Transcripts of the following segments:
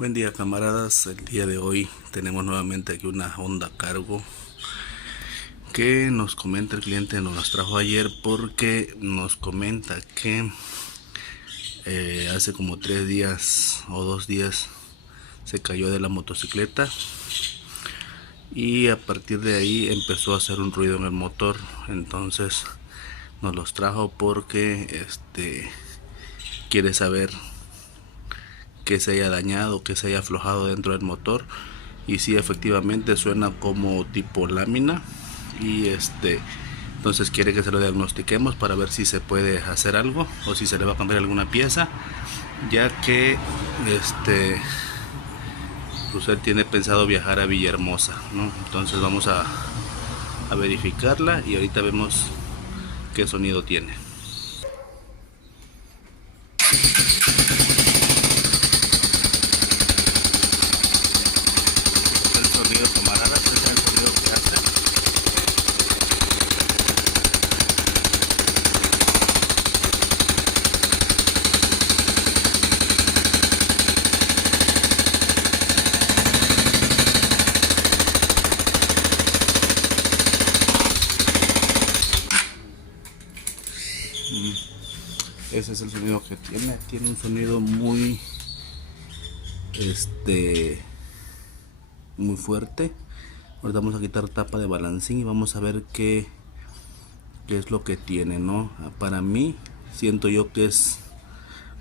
Buen día, camaradas. El día de hoy tenemos nuevamente aquí una Honda Cargo que nos comenta el cliente, nos las trajo ayer porque nos comenta que hace como 3 días o 2 días se cayó de la motocicleta y a partir de ahí empezó a hacer un ruido en el motor. Entonces nos los trajo porque quiere saber que se haya dañado, que se haya aflojado dentro del motor. Y sí, efectivamente suena como tipo lámina. Y entonces quiere que se lo diagnostiquemos para ver si se puede hacer algo o si se le va a cambiar alguna pieza, ya que pues él tiene pensado viajar a Villahermosa, ¿no? Entonces vamos a verificarla y ahorita vemos qué sonido tiene. El sonido, camaradas, es el sonido que hace. Ese es el sonido que tiene un sonido muy muy fuerte. Ahorita vamos a quitar tapa de balancín y vamos a ver qué es lo que tiene, ¿no? Para mí siento yo que es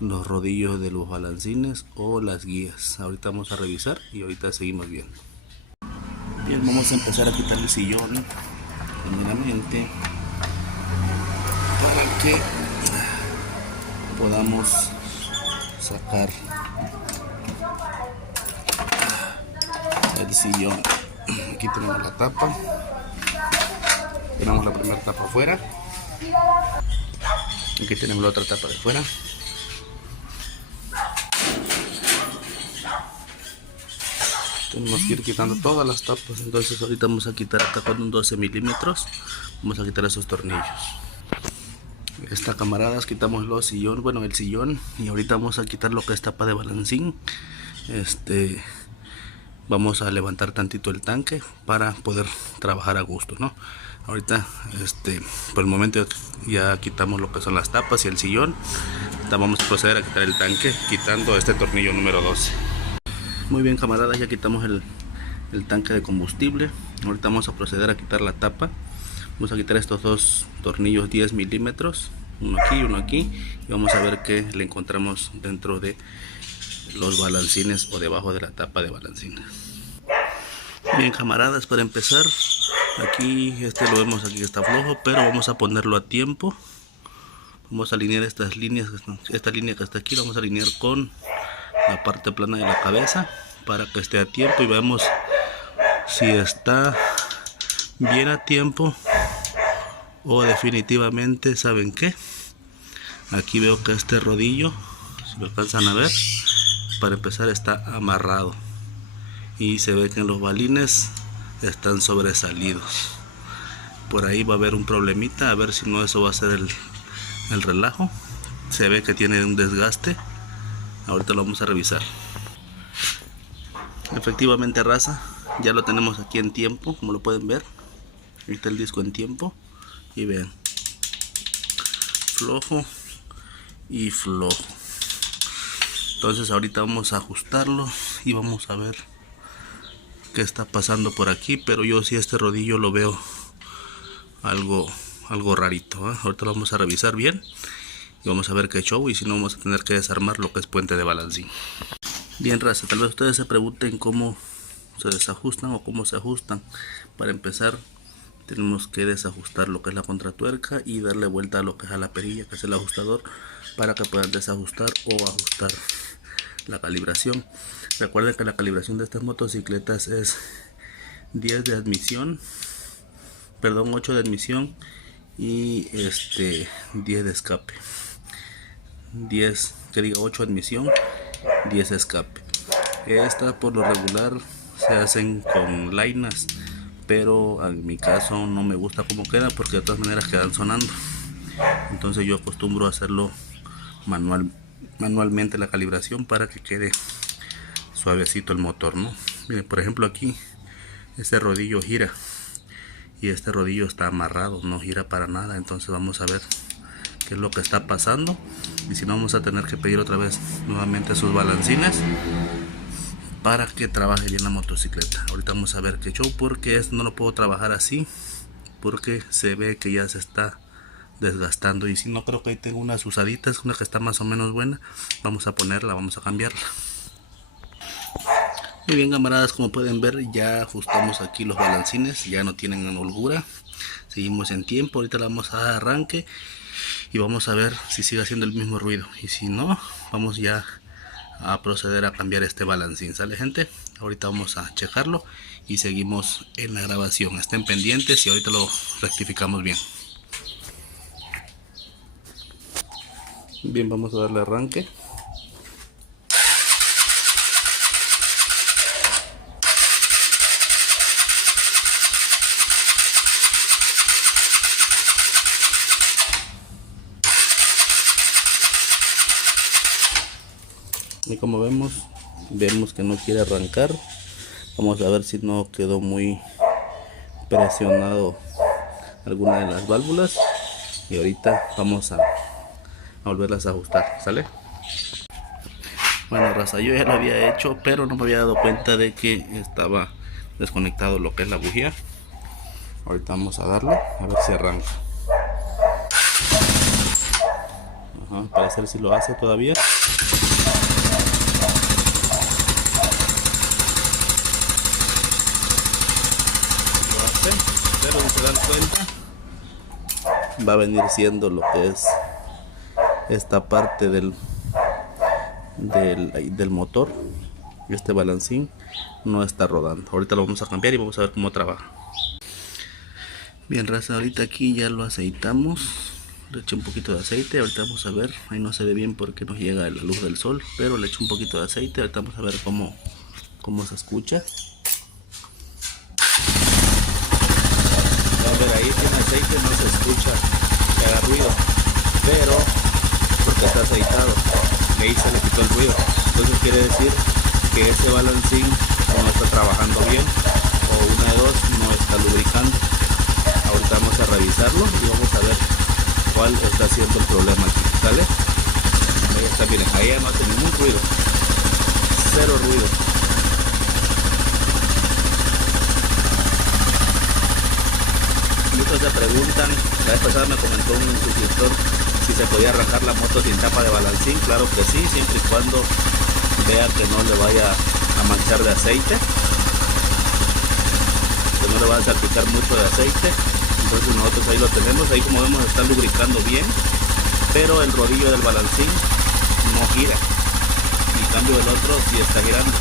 los rodillos de los balancines o las guías. Ahorita vamos a revisar y ahorita seguimos viendo. Bien, vamos a empezar a quitar el sillón primeramente para que podamos sacar el sillón. Aquí tenemos la tapa, tenemos la primera tapa afuera, aquí tenemos la otra tapa de fuera. Tenemos que ir quitando todas las tapas. Entonces ahorita vamos a quitar acá con un 12 milímetros, vamos a quitar esos tornillos. Esta, camaradas, quitamos el sillón, y ahorita vamos a quitar lo que es tapa de balancín. Vamos a levantar tantito el tanque para poder trabajar a gusto, ¿no? Ahorita por el momento ya quitamos lo que son las tapas y el sillón. Ahorita vamos a proceder a quitar el tanque quitando este tornillo número 12. Muy bien, camaradas, ya quitamos el tanque de combustible. Ahorita vamos a proceder a quitar la tapa. Vamos a quitar estos dos tornillos 10 milímetros, uno aquí y uno aquí, y vamos a ver qué le encontramos dentro de los balancines o debajo de la tapa de balancines. Bien, camaradas, para empezar, aquí lo vemos aquí que está flojo, pero vamos a ponerlo a tiempo. Vamos a alinear estas líneas, esta línea que está aquí la vamos a alinear con la parte plana de la cabeza para que esté a tiempo y veamos si está bien a tiempo o definitivamente, ¿saben qué? Aquí veo que este rodillo, si lo alcanzan a ver, para empezar está amarrado y se ve que los balines están sobresalidos. Por ahí va a haber un problemita, a ver si no eso va a ser el relajo. Se ve que tiene un desgaste. Ahorita lo vamos a revisar. Efectivamente, raza, ya lo tenemos aquí en tiempo, como lo pueden ver. Ahí está el disco en tiempo y vean, flojo y flojo. Entonces ahorita vamos a ajustarlo y vamos a ver qué está pasando por aquí, pero yo sí este rodillo lo veo algo rarito, ¿eh? Ahorita lo vamos a revisar bien y vamos a ver qué show, y si no vamos a tener que desarmar lo que es puente de balancín. Bien, raza, tal vez ustedes se pregunten cómo se desajustan o cómo se ajustan. Para empezar tenemos que desajustar lo que es la contratuerca y darle vuelta a lo que es a la perilla, que es el ajustador, para que puedan desajustar o ajustar la calibración. Recuerden que la calibración de estas motocicletas es 10 de admisión, perdón, 8 de admisión y 10 de escape. 8 admisión, 10 escape. Esta por lo regular se hacen con lainas, pero en mi caso no me gusta cómo queda porque de todas maneras quedan sonando. Entonces yo acostumbro a hacerlo manualmente la calibración para que quede suavecito el motor, ¿no? Miren, por ejemplo, aquí este rodillo gira y este rodillo está amarrado, no gira para nada. Entonces vamos a ver qué es lo que está pasando, y si no, vamos a tener que pedir otra vez nuevamente sus balancines para que trabaje bien la motocicleta. Ahorita vamos a ver qué show, porque esto no lo puedo trabajar así porque se ve que ya se está desgastando. Y si no, creo que ahí tengo unas usaditas, una que está más o menos buena. Vamos a ponerla, vamos a cambiarla. Muy bien, camaradas, como pueden ver, ya ajustamos aquí los balancines, ya no tienen holgura. Seguimos en tiempo, ahorita le vamos a dar arranque y vamos a ver si sigue haciendo el mismo ruido, y si no, vamos ya a proceder a cambiar este balancín. ¿Sale, gente? Ahorita vamos a checarlo y seguimos en la grabación. Estén pendientes y ahorita lo rectificamos bien. Bien, vamos a darle arranque. Y como vemos que no quiere arrancar. Vamos a ver si no quedó muy presionado alguna de las válvulas, y ahorita vamos a volverlas a ajustar. ¿Sale? Bueno, raza, yo ya lo había hecho, pero no me había dado cuenta de que estaba desconectado lo que es la bujía. Ahorita vamos a darle a ver si arranca. Ajá, parece si lo hace todavía. Pero si se dan cuenta, va a venir siendo lo que es esta parte del motor. Este balancín no está rodando. Ahorita lo vamos a cambiar y vamos a ver cómo trabaja. Bien, raza, ahorita aquí ya lo aceitamos. Le eché un poquito de aceite. Ahorita vamos a ver. Ahí no se ve bien porque nos llega la luz del sol, pero le eché un poquito de aceite. Ahorita vamos a ver cómo se escucha. Ahí tiene aceite, no se escucha que haga ruido, pero porque está aceitado, ahí se le quitó el ruido. Entonces quiere decir que ese balancín no está trabajando bien, o una de dos, no está lubricando. Ahorita vamos a revisarlo y vamos a ver cuál está siendo el problema aquí. ¿Sale? Ahí está, miren, ahí ya no hace ningún ruido, cero ruido. Muchos se preguntan, la vez pasada me comentó un suscriptor si se podía arrancar la moto sin tapa de balancín. Claro que sí, siempre y cuando vea que no le vaya a manchar de aceite, que no le va a salpicar mucho de aceite. Entonces nosotros ahí lo tenemos, ahí como vemos está lubricando bien, pero el rodillo del balancín no gira, en cambio el otro sí está girando.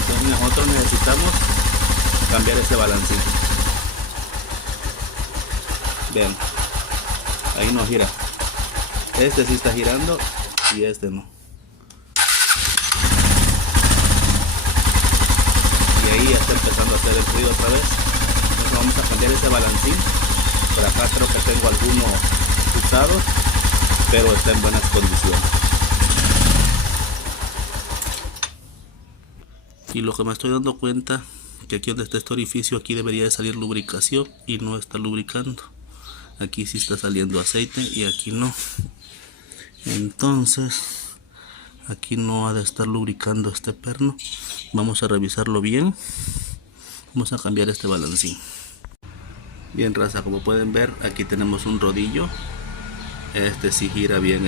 Entonces nosotros necesitamos cambiar ese balancín. Vean, ahí no gira, este sí está girando y este no, y ahí ya está empezando a hacer el ruido otra vez. Entonces vamos a cambiar ese balancín. Por acá creo que tengo alguno usado, pero está en buenas condiciones. Y lo que me estoy dando cuenta, que aquí donde está este orificio, aquí debería de salir lubricación y no está lubricando. Aquí sí está saliendo aceite y aquí no. Entonces aquí no ha de estar lubricando este perno. Vamos a revisarlo bien. Vamos a cambiar este balancín. Bien, raza, como pueden ver, aquí tenemos un rodillo. Este sí gira bien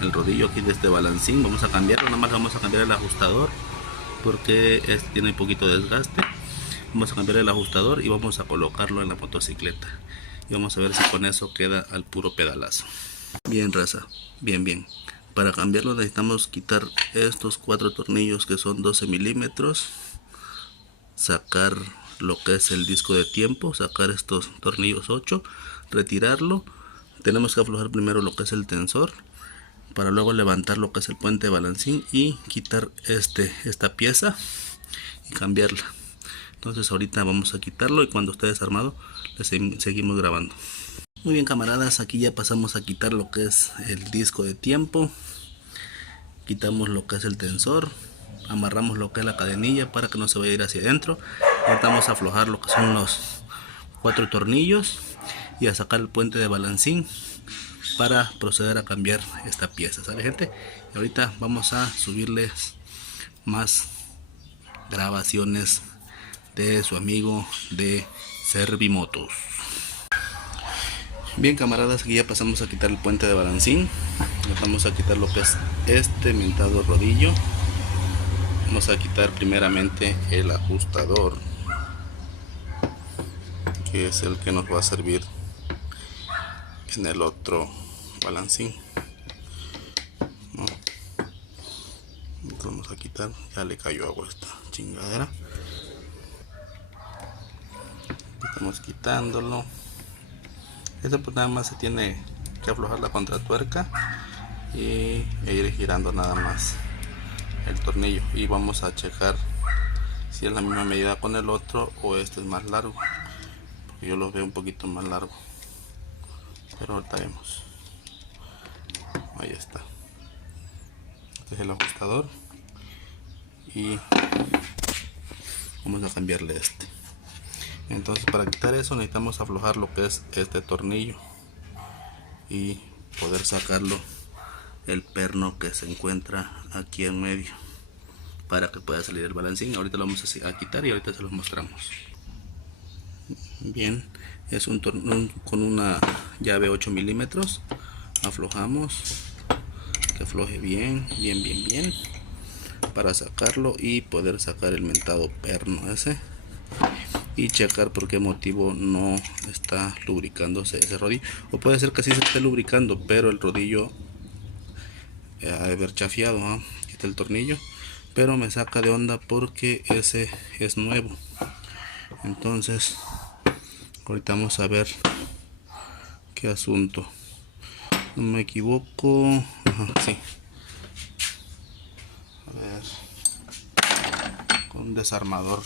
el rodillo aquí de este balancín. Vamos a cambiarlo, nada más vamos a cambiar el ajustador porque este tiene un poquito de desgaste. Vamos a cambiar el ajustador y vamos a colocarlo en la motocicleta. Y vamos a ver si con eso queda al puro pedalazo. Bien, raza, bien. Para cambiarlo necesitamos quitar estos 4 tornillos que son 12 milímetros. Sacar lo que es el disco de tiempo. Sacar estos tornillos 8. Retirarlo. Tenemos que aflojar primero lo que es el tensor, para luego levantar lo que es el puente de balancín y quitar esta pieza y cambiarla. Entonces ahorita vamos a quitarlo y cuando esté desarmado les seguimos grabando. Muy bien, camaradas, aquí ya pasamos a quitar lo que es el disco de tiempo. quitamos lo que es el tensor, amarramos lo que es la cadenilla para que no se vaya a ir hacia adentro. Ahorita vamos a aflojar lo que son los 4 tornillos y a sacar el puente de balancín para proceder a cambiar esta pieza, ¿sale, gente? Y ahorita vamos a subirles más grabaciones de su amigo de Servimotos. Bien, camaradas, aquí ya pasamos a quitar el puente de balancín. Vamos a quitar lo que es este mentado rodillo. Vamos a quitar primeramente el ajustador, que es el que nos va a servir en el otro balancín, ¿no? Entonces vamos a quitar, ya le cayó agua a esta chingadera. Estamos quitándolo. Esto pues nada más se tiene que aflojar la contratuerca e ir girando nada más el tornillo, y vamos a checar si es la misma medida con el otro o este es más largo, porque yo los veo un poquito más largo, pero ahorita vemos. Ahí está, este es el ajustador y vamos a cambiarle este. Entonces, para quitar eso necesitamos aflojar lo que es este tornillo y poder sacarlo el perno que se encuentra aquí en medio para que pueda salir el balancín. Ahorita lo vamos a quitar y ahorita se los mostramos. Bien, es con una llave 8 milímetros. Aflojamos, que afloje bien para sacarlo y poder sacar el mentado perno ese, y checar por qué motivo no está lubricándose ese rodillo. O puede ser que sí se esté lubricando, pero el rodillo ha de haber chafiado, ¿eh? Quita el tornillo, pero me saca de onda porque ese es nuevo. Entonces ahorita vamos a ver qué asunto. No me equivoco. Ajá, sí. A ver, con un desarmador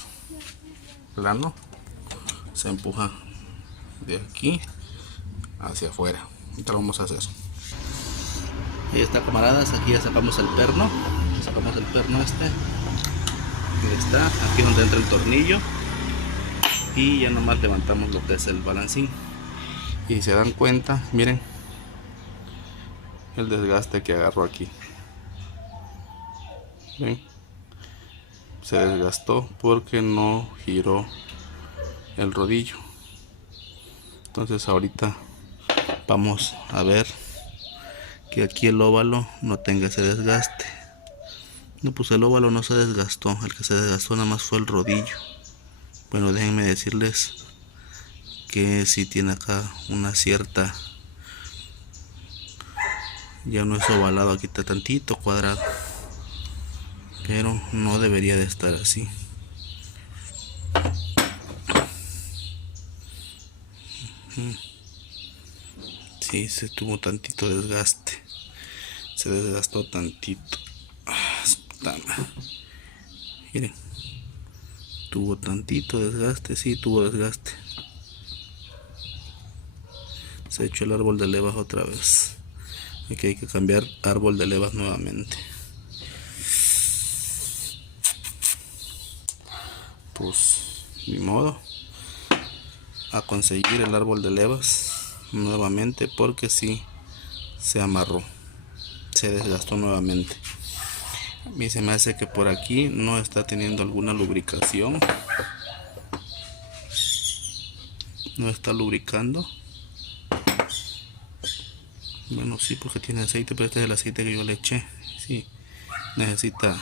plano se empuja de aquí hacia afuera. Ahorita lo vamos a hacer. Y está, camaradas, aquí ya sacamos el perno. Este. Ahí está, aquí donde entra el tornillo. Y ya nomás levantamos lo que es el balancín. Y se dan cuenta, miren el desgaste que agarró aquí. ¿Ven? Se desgastó porque no giró el rodillo. Entonces ahorita vamos a ver que aquí el óvalo no tenga ese desgaste. No, pues el óvalo no se desgastó, el que se desgastó nada más fue el rodillo. Bueno, déjenme decirles que si tiene acá una cierta, ya no es ovalado, aquí está tantito cuadrado, pero no debería de estar así. Sí, se tuvo tantito desgaste, se desgastó tantito. Miren, tuvo tantito desgaste, sí, tuvo desgaste. Se echó el árbol de levas otra vez. Aquí hay que cambiar árbol de levas nuevamente. Pues ni modo, a conseguir el árbol de levas nuevamente, porque sí se amarró, se desgastó nuevamente. A mí se me hace que por aquí no está teniendo alguna lubricación, no está lubricando. Bueno, sí, porque tiene aceite, pero este es el aceite que yo le eché. Sí, necesita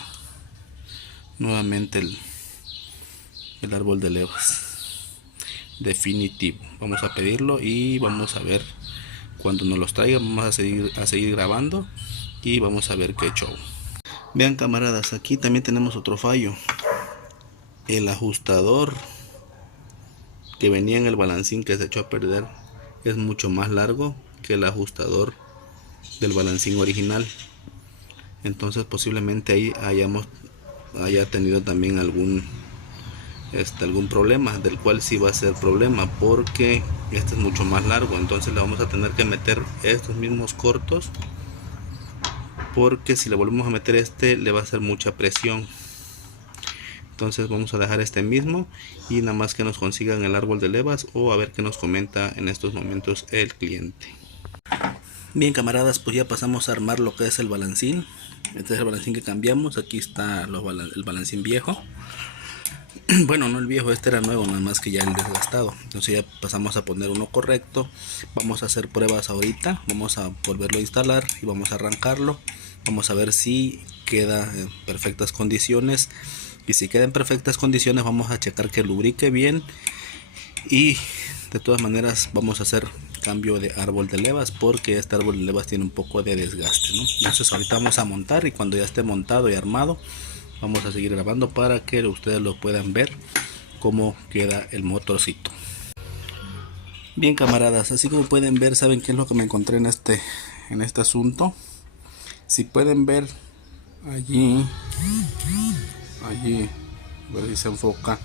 nuevamente el árbol de levas definitivo. Vamos a pedirlo y vamos a ver cuando nos los traiga. Vamos a seguir grabando y vamos a ver qué show. Vean, camaradas, aquí también tenemos otro fallo. El ajustador que venía en el balancín que se echó a perder es mucho más largo que el ajustador del balancín original. Entonces posiblemente ahí haya tenido también algún problema, del cual sí va a ser problema, porque este es mucho más largo. Entonces le vamos a tener que meter estos mismos cortos porque si le volvemos a meter le va a hacer mucha presión. Entonces vamos a dejar este mismo y nada más que nos consigan el árbol de levas o a ver qué nos comenta en estos momentos el cliente. Bien, camaradas, pues ya pasamos a armar lo que es el balancín. Este es el balancín que cambiamos. Aquí está el balancín viejo. Bueno, no el viejo, este era nuevo, nada más que ya el desgastado. Entonces ya pasamos a poner uno correcto. Vamos a hacer pruebas ahorita. Vamos a volverlo a instalar y vamos a arrancarlo. Vamos a ver si queda en perfectas condiciones. Y si queda en perfectas condiciones, vamos a checar que lubrique bien. Y de todas maneras vamos a hacer cambio de árbol de levas, porque este árbol de levas tiene un poco de desgaste, ¿no? Entonces ahorita vamos a montar, y cuando ya esté montado y armado, vamos a seguir grabando para que ustedes lo puedan ver cómo queda el motorcito. Bien, camaradas, así como pueden ver, saben qué es lo que me encontré en este asunto. Si pueden ver allí, a ver si se enfoca.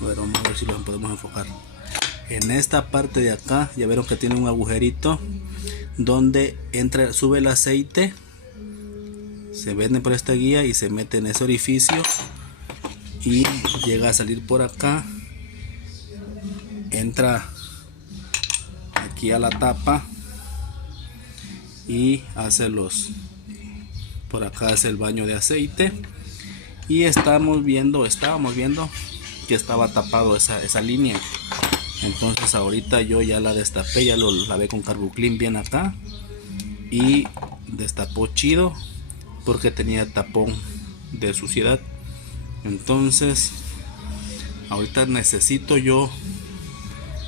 Bueno, vamos a ver si lo podemos enfocar. En esta parte de acá ya vieron que tiene un agujerito donde sube el aceite, se vende por esta guía y se mete en ese orificio y llega a salir por acá, entra aquí a la tapa y por acá hace el baño de aceite. Y estábamos viendo que estaba tapado esa línea. Entonces ahorita yo ya la destapé, ya lo lavé con Carbuclean bien acá y destapó chido porque tenía tapón de suciedad. Entonces ahorita necesito yo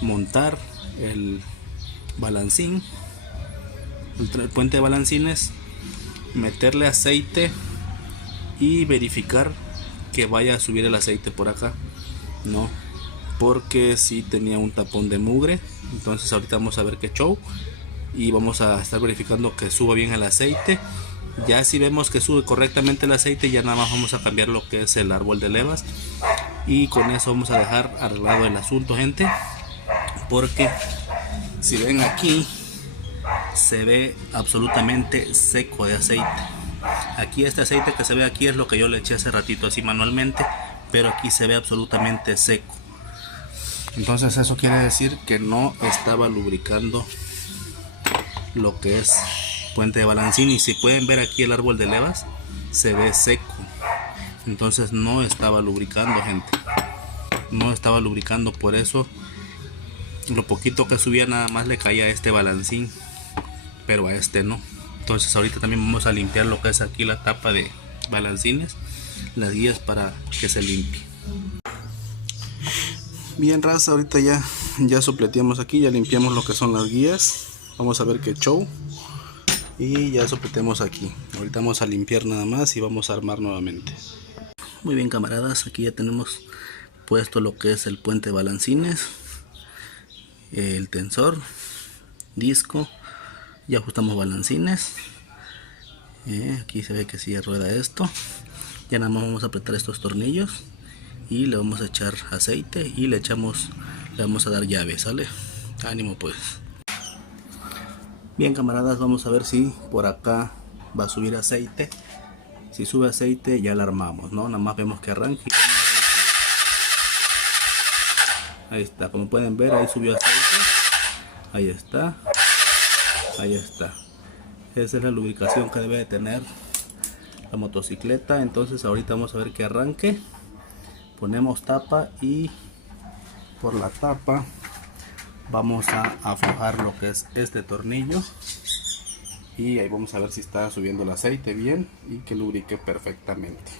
montar el balancín, el puente de balancines, meterle aceite y verificar que vaya a subir el aceite por acá, no, porque si tenía un tapón de mugre. Entonces ahorita vamos a ver qué show y vamos a estar verificando que suba bien el aceite. Ya si vemos que sube correctamente el aceite, ya nada más vamos a cambiar lo que es el árbol de levas y con eso vamos a dejar arreglado el asunto, gente, porque si ven aquí se ve absolutamente seco de aceite. Aquí este aceite que se ve aquí es lo que yo le eché hace ratito así manualmente, pero aquí se ve absolutamente seco. Entonces eso quiere decir que no estaba lubricando lo que es puente de balancín. Y si pueden ver aquí el árbol de levas se ve seco, entonces no estaba lubricando, gente, no estaba lubricando. Por eso lo poquito que subía nada más le caía a este balancín, pero a este no. Entonces ahorita también vamos a limpiar lo que es aquí la tapa de balancines, las guías, para que se limpie. Bien, raza, ahorita ya sopleteamos aquí, ya limpiamos lo que son las guías. Vamos a ver qué show. Y ya sopletemos aquí. Ahorita vamos a limpiar nada más y vamos a armar nuevamente. Muy bien, camaradas, aquí ya tenemos puesto lo que es el puente de balancines, el tensor, disco. Ya ajustamos balancines. Aquí se ve que sí rueda esto. Ya nada más vamos a apretar estos tornillos y le vamos a echar aceite y le vamos a dar llave, ¿sale? Ánimo pues. Bien, camaradas, vamos a ver si por acá va a subir aceite. Si sube aceite ya la armamos, ¿no? Nada más vemos que arranque. Ahí está, como pueden ver, ahí subió aceite. Ahí está. Ahí está. Esa es la lubricación que debe de tener la motocicleta. Entonces ahorita vamos a ver que arranque. Ponemos tapa y por la tapa vamos a aflojar lo que es este tornillo. Y ahí vamos a ver si está subiendo el aceite bien y que lubrique perfectamente.